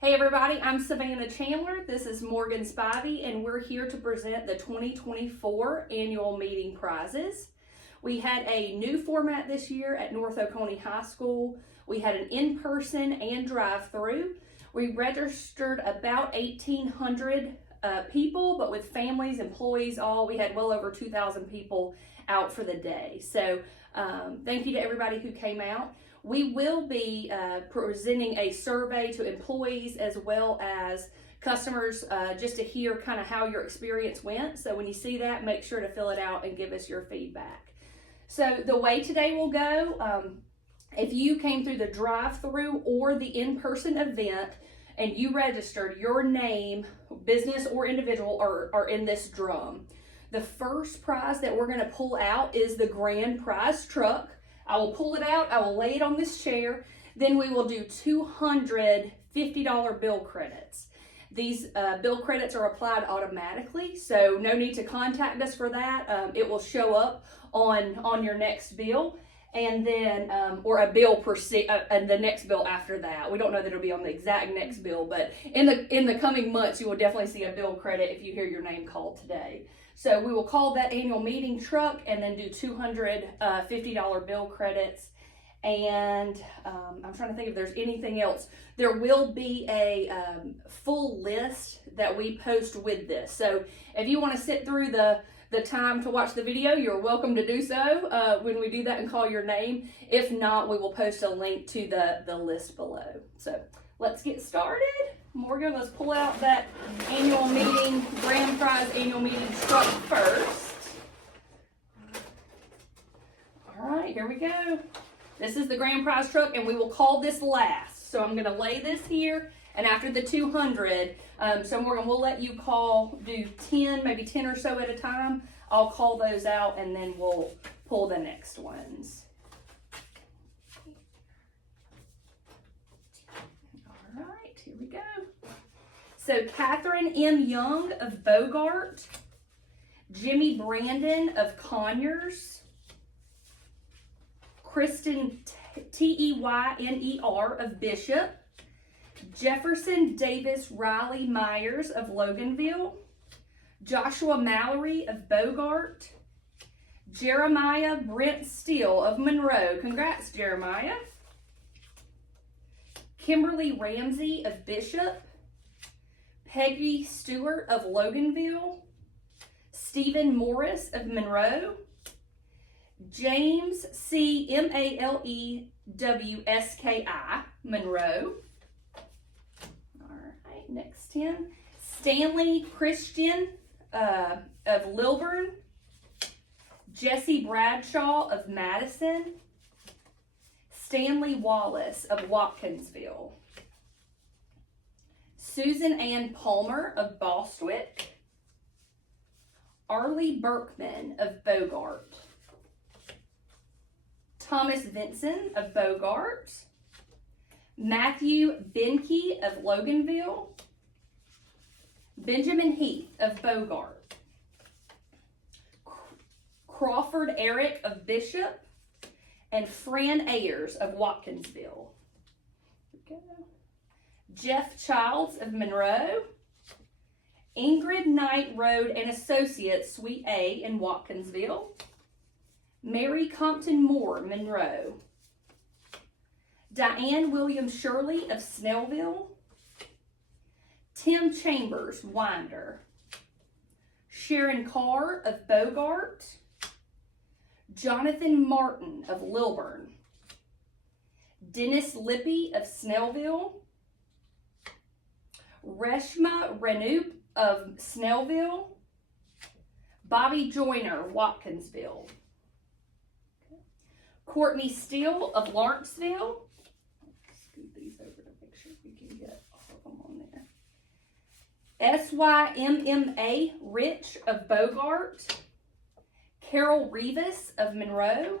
Hey everybody, I'm Savannah Chandler. This is Morgan Spivey, and we're here to present the 2024 annual meeting prizes. We had a new format this year at North Oconee High School. We had an in-person and drive-through. We registered about 1,800 people, but with families, employees, we had well over 2,000 people out for the day. So thank you to everybody who came out. We will be presenting a survey to employees as well as customers just to hear kind of how your experience went. So when you see that, make sure to fill it out and give us your feedback. So the way today will go, if you came through the drive-through or the in-person event and you registered, your name, business or individual, are in this drum. The first prize that we're going to pull out is the grand prize truck. I will pull it out, I will lay it on this chair, then we will do $250 bill credits. These bill credits are applied automatically, so no need to contact us for that. It will show up on your next bill, and then, or a bill and the next bill after that. We don't know that it'll be on the exact next bill, but in the coming months, you will definitely see a bill credit if you hear your name called today. So we will call that annual meeting truck and then do $250 bill credits. And I'm trying to think if there's anything else. There will be a full list that we post with this. So if you want to sit through the time to watch the video, you're welcome to do so when we do that and call your name. If not, we will post a link to the list below. So let's get started. Morgan, let's pull out that annual meeting, grand prize annual meeting truck first. All right, here we go. This is the grand prize truck, and we will call this last. So I'm going to lay this here, and after the 200, so Morgan, we'll let you do 10, maybe 10 or so at a time. I'll call those out, and then we'll pull the next ones. All right, here we go. So Catherine M. Young of Bogart, Jimmy Brandon of Conyers, Kristen Teyner of Bishop, Jefferson Davis Riley Myers of Loganville, Joshua Mallory of Bogart, Jeremiah Brent Steele of Monroe. Congrats, Jeremiah. Kimberly Ramsey of Bishop, Peggy Stewart of Loganville, Stephen Morris of Monroe, James C. Malewski, Monroe. All right, next 10. Stanley Christian of Lilburn, Jesse Bradshaw of Madison, Stanley Wallace of Watkinsville, Susan Ann Palmer of Bostwick, Arlie Berkman of Bogart, Thomas Vinson of Bogart, Matthew Benke of Loganville, Benjamin Heath of Bogart, Crawford Eric of Bishop, and Fran Ayers of Watkinsville. Jeff Childs of Monroe, Ingrid Knight Road and Associates, Suite A in Watkinsville, Mary Compton Moore, Monroe, Diane Williams Shirley of Snellville, Tim Chambers, Winder, Sharon Carr of Bogart, Jonathan Martin of Lilburn, Dennis Lippy of Snellville, Reshma Renoop of Snellville, Bobby Joyner, Watkinsville, Courtney Steele of Lawrenceville. Scoot these over to make sure we can get all of them on there. SYMMA Rich of Bogart, Carol Rivas of Monroe,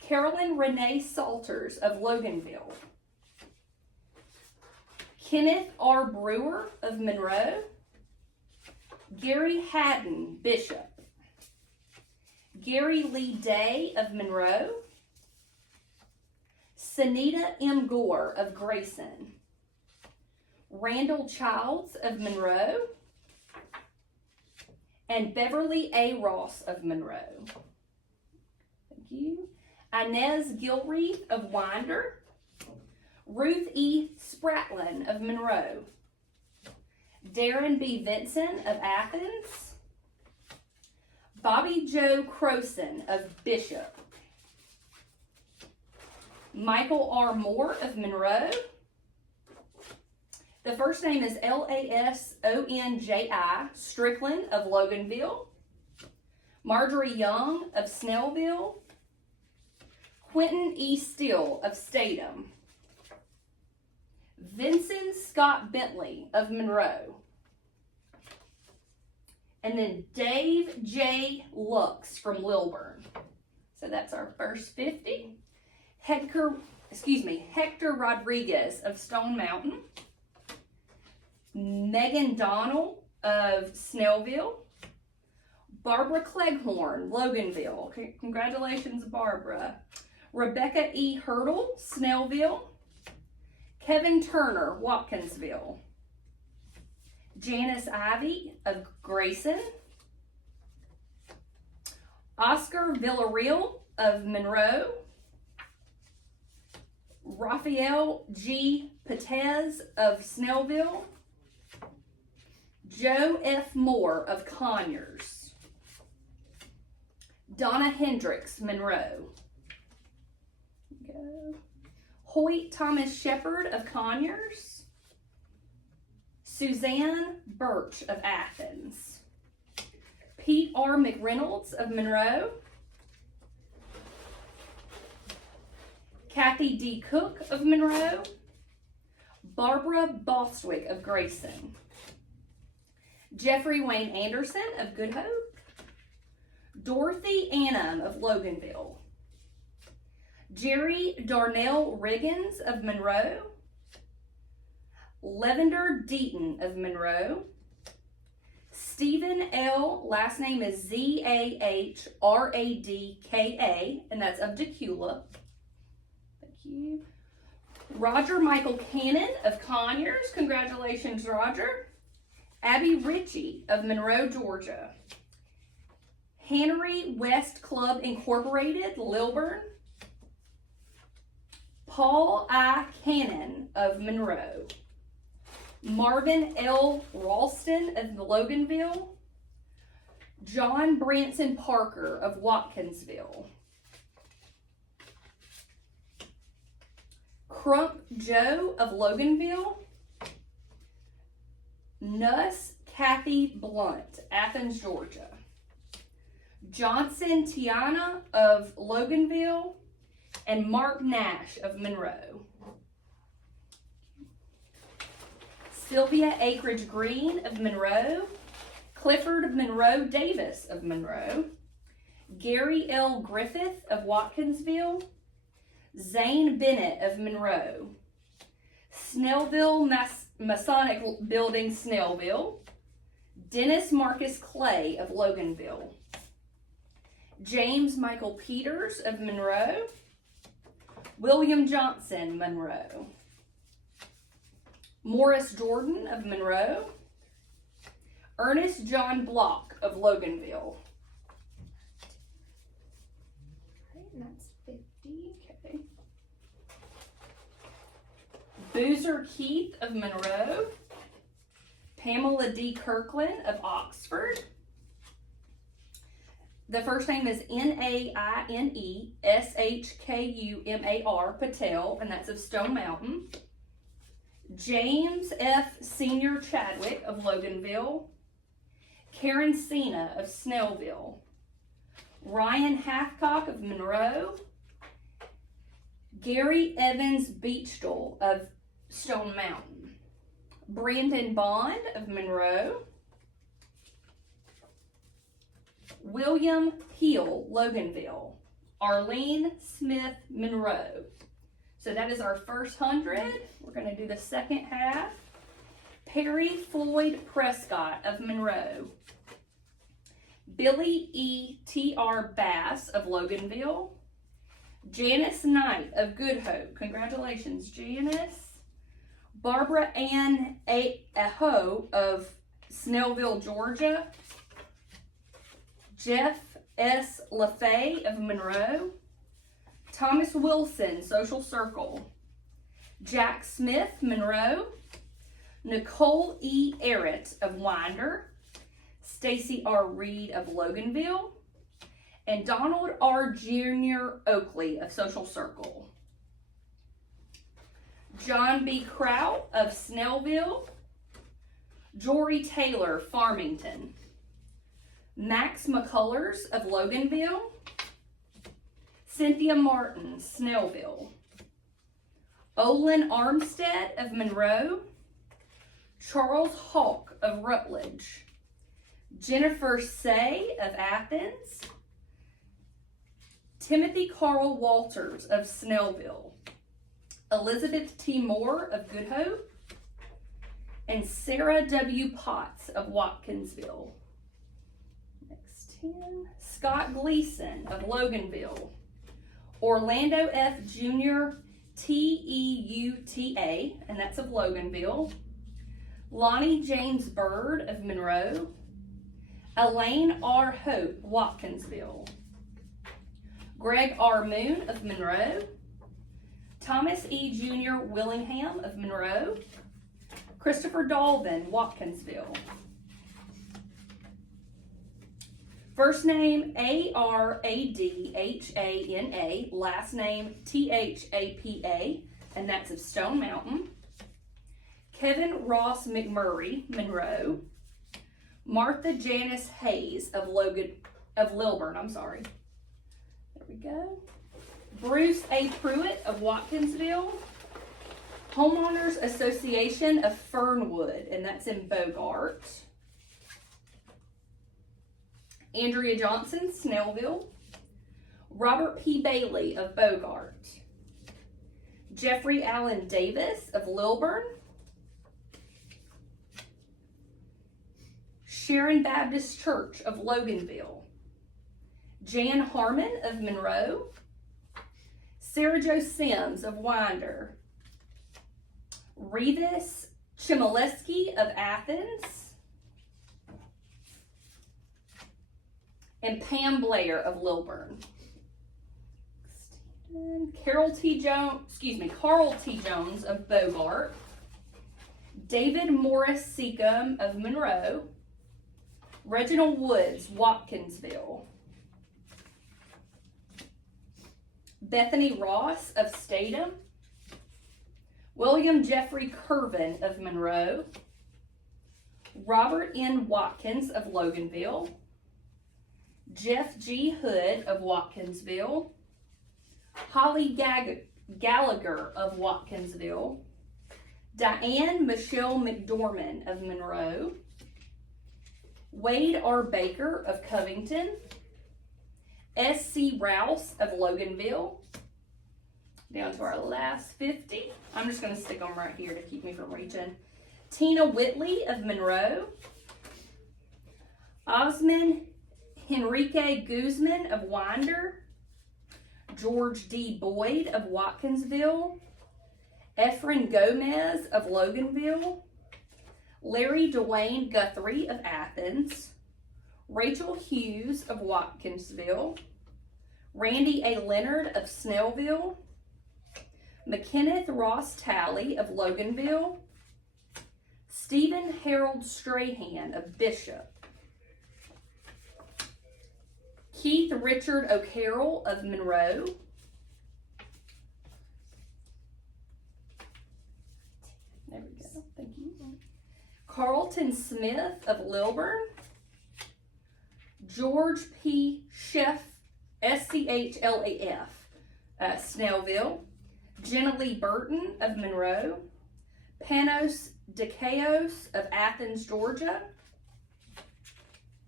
Carolyn Renee Salters of Loganville, Kenneth R. Brewer of Monroe, Gary Haddon, Bishop, Gary Lee Day of Monroe, Sanita M. Gore of Grayson, Randall Childs of Monroe, and Beverly A. Ross of Monroe. Thank you. Inez Gilreath of Winder, Ruth E. Spratlin of Monroe, Darren B. Vinson of Athens, Bobby Joe Croson of Bishop, Michael R. Moore of Monroe. The first name is Lasonji Strickland of Loganville, Marjorie Young of Snellville, Quentin E. Steele of Statham, Vincent Scott Bentley of Monroe, and then Dave J. Lux from Lilburn. So that's our first 50. Hector Rodriguez of Stone Mountain, Megan Donnell of Snellville, Barbara Cleghorn, Loganville. Congratulations, Barbara. Rebecca E. Hurdle, Snellville, Kevin Turner, Watkinsville, Janice Ivy of Grayson, Oscar Villarreal of Monroe, Raphael G. Patez of Snellville, Joe F. Moore of Conyers, Donna Hendricks, Monroe, Hoyt Thomas Shepard of Conyers, Suzanne Birch of Athens, Pete R. McReynolds of Monroe, Kathy D. Cook of Monroe, Barbara Bostwick of Grayson, Jeffrey Wayne Anderson of Good Hope, Dorothy Annam of Loganville, Jerry Darnell Riggins of Monroe, Lavender Deaton of Monroe, Stephen L., last name is Zahradka, and that's of Decula. Thank you. Roger Michael Cannon of Conyers. Congratulations, Roger. Abby Ritchie of Monroe, Georgia. Hannery West Club Incorporated, Lilburn. Paul I. Cannon of Monroe. Marvin L. Ralston of Loganville. John Branson Parker of Watkinsville. Crump Joe of Loganville. Nuss Kathy Blunt, Athens, Georgia. Johnson Tiana of Loganville, and Mark Nash of Monroe. Sylvia Akridge Green of Monroe, Clifford Monroe Davis of Monroe, Gary L. Griffith of Watkinsville, Zane Bennett of Monroe, Snellville Masonic Building, Snellville, Dennis Marcus Clay of Loganville, James Michael Peters of Monroe, William Johnson, Monroe, Morris Jordan of Monroe, Ernest John Block of Loganville. Okay, and that's 50. Okay. Boozer Keith of Monroe, Pamela D. Kirkland of Oxford. The first name is Naineshkumar Patel, and that's of Stone Mountain. James F. Senior Chadwick of Loganville. Karen Cena of Snellville. Ryan Hathcock of Monroe. Gary Evans Beachtel of Stone Mountain. Brandon Bond of Monroe. William Peel, Loganville. Arlene Smith, Monroe. So that is our first 100. We're going to do the second half. Perry Floyd Prescott of Monroe. Billy E. T.R. Bass of Loganville. Janice Knight of Good Hope. Congratulations, Janice. Barbara Ann Aho of Snellville, Georgia. Jeff S. LaFay of Monroe. Thomas Wilson, Social Circle. Jack Smith, Monroe. Nicole E. Arrett of Winder. Stacy R. Reed of Loganville. And Donald R. Jr. Oakley of Social Circle. John B. Kraut of Snellville. Jory Taylor, Farmington. Max McCullers of Loganville. Cynthia Martin, Snellville. Olin Armstead of Monroe. Charles Hawk of Rutledge. Jennifer Say of Athens. Timothy Carl Walters of Snellville. Elizabeth T. Moore of Good Hope. And Sarah W. Potts of Watkinsville. Next 10. Scott Gleason of Loganville. Orlando F. Jr. Teuta, and that's of Loganville. Lonnie James Bird of Monroe. Elaine R. Hope, Watkinsville. Greg R. Moon of Monroe. Thomas E. Jr. Willingham of Monroe. Christopher Dolvin, Watkinsville. First name Aradhana, last name Thapa, and that's of Stone Mountain. Kevin Ross McMurray, Monroe. Martha Janice Hayes of Lilburn, There we go. Bruce A. Pruitt of Watkinsville. Homeowners Association of Fernwood, and that's in Bogart. Andrea Johnson, Snellville. Robert P. Bailey of Bogart. Jeffrey Allen Davis of Lilburn. Sharon Baptist Church of Loganville. Jan Harmon of Monroe. Sarah Jo Sims of Winder. Revis Chmielewski of Athens. And Pam Blair of Lilburn. Carl T. Jones of Bogart. David Morris Seacombe of Monroe. Reginald Woods, Watkinsville. Bethany Ross of Statham. William Jeffrey Curvin of Monroe. Robert N. Watkins of Loganville. Jeff G. Hood of Watkinsville. Holly Gallagher of Watkinsville. Diane Michelle McDormand of Monroe. Wade R. Baker of Covington. S.C. Rouse of Loganville. Down to our last 50. I'm just going to stick them right here to keep me from reaching. Tina Whitley of Monroe. Osmond Henrique Guzman of Winder. George D. Boyd of Watkinsville. Efren Gomez of Loganville. Larry Dwayne Guthrie of Athens. Rachel Hughes of Watkinsville. Randy A. Leonard of Snellville. McKenneth Ross Talley of Loganville. Stephen Harold Strahan of Bishop. Keith Richard O'Carroll of Monroe. There we go. Thank you. Carlton Smith of Lilburn. George P. Sheff, Schlaf, Snellville. Jenna Lee Burton of Monroe. Panos Dikaios of Athens, Georgia.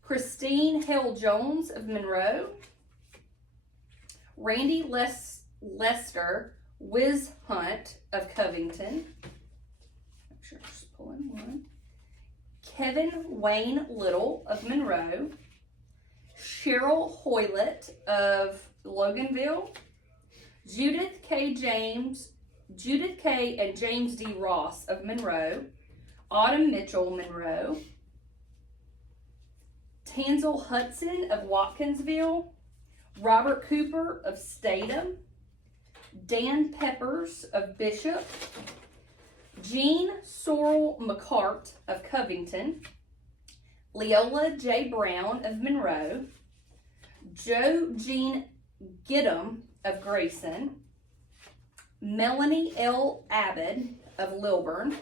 Christine Hale Jones of Monroe. Randy Lester Wiz Hunt of Covington. Make sure I'm just pulling one. Kevin Wayne Little of Monroe. Cheryl Hoylett of Loganville. Judith K. James Judith K. and James D. Ross of Monroe, Autumn Mitchell, Monroe, Tansel Hudson of Watkinsville, Robert Cooper of Statham, Dan Peppers of Bishop, Jean Sorrell McCart of Covington, Leola J. Brown of Monroe, Joe Jean Giddam of Grayson, Melanie L. Abbott of Lilburn,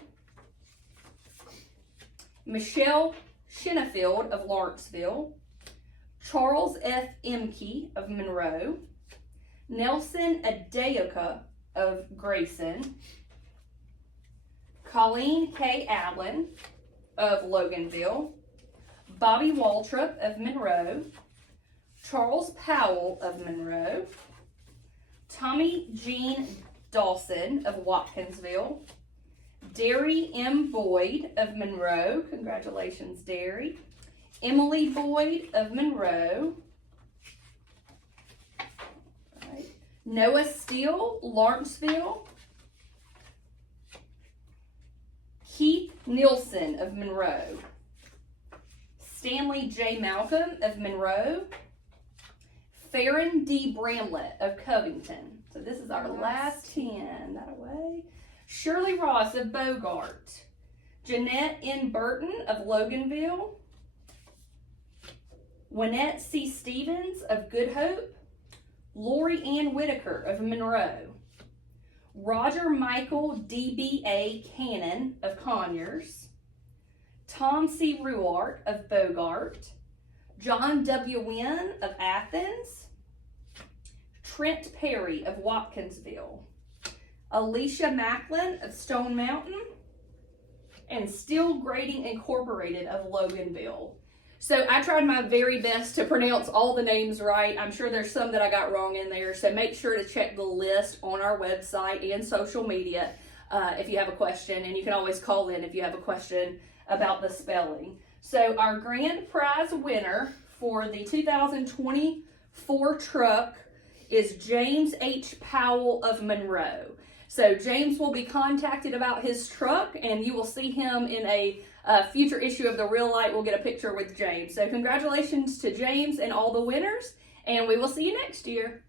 Michelle Shinnefield of Lawrenceville, Charles F. Emke of Monroe, Nelson Adeoka of Grayson, Colleen K. Allen of Loganville, Bobby Waltrip of Monroe, Charles Powell of Monroe, Tommy Jean Dawson of Watkinsville, Derry M. Boyd of Monroe, congratulations Derry, Emily Boyd of Monroe, right. Noah Steele, Lawrenceville, Keith Nielsen of Monroe, Stanley J. Malcolm of Monroe, Farron D. Bramlett of Covington. So this is our last 10. That away. Shirley Ross of Bogart, Jeanette N. Burton of Loganville, Wynette C. Stevens of Good Hope, Lori Ann Whitaker of Monroe, Roger Michael D.B.A. Cannon of Conyers, Tom C. Ruart of Bogart, John W. Wynn of Athens, Trent Perry of Watkinsville, Alicia Macklin of Stone Mountain, and Steel Grading Incorporated of Loganville. So I tried my very best to pronounce all the names right. I'm sure there's some that I got wrong in there. So make sure to check the list on our website and social media if you have a question. And you can always call in if you have a question about the spelling. So our grand prize winner for the 2024 truck is James H. Powell of Monroe. So James will be contacted about his truck, and you will see him in a future issue of The Real Light. We'll get a picture with James. So congratulations to James and all the winners, and we will see you next year.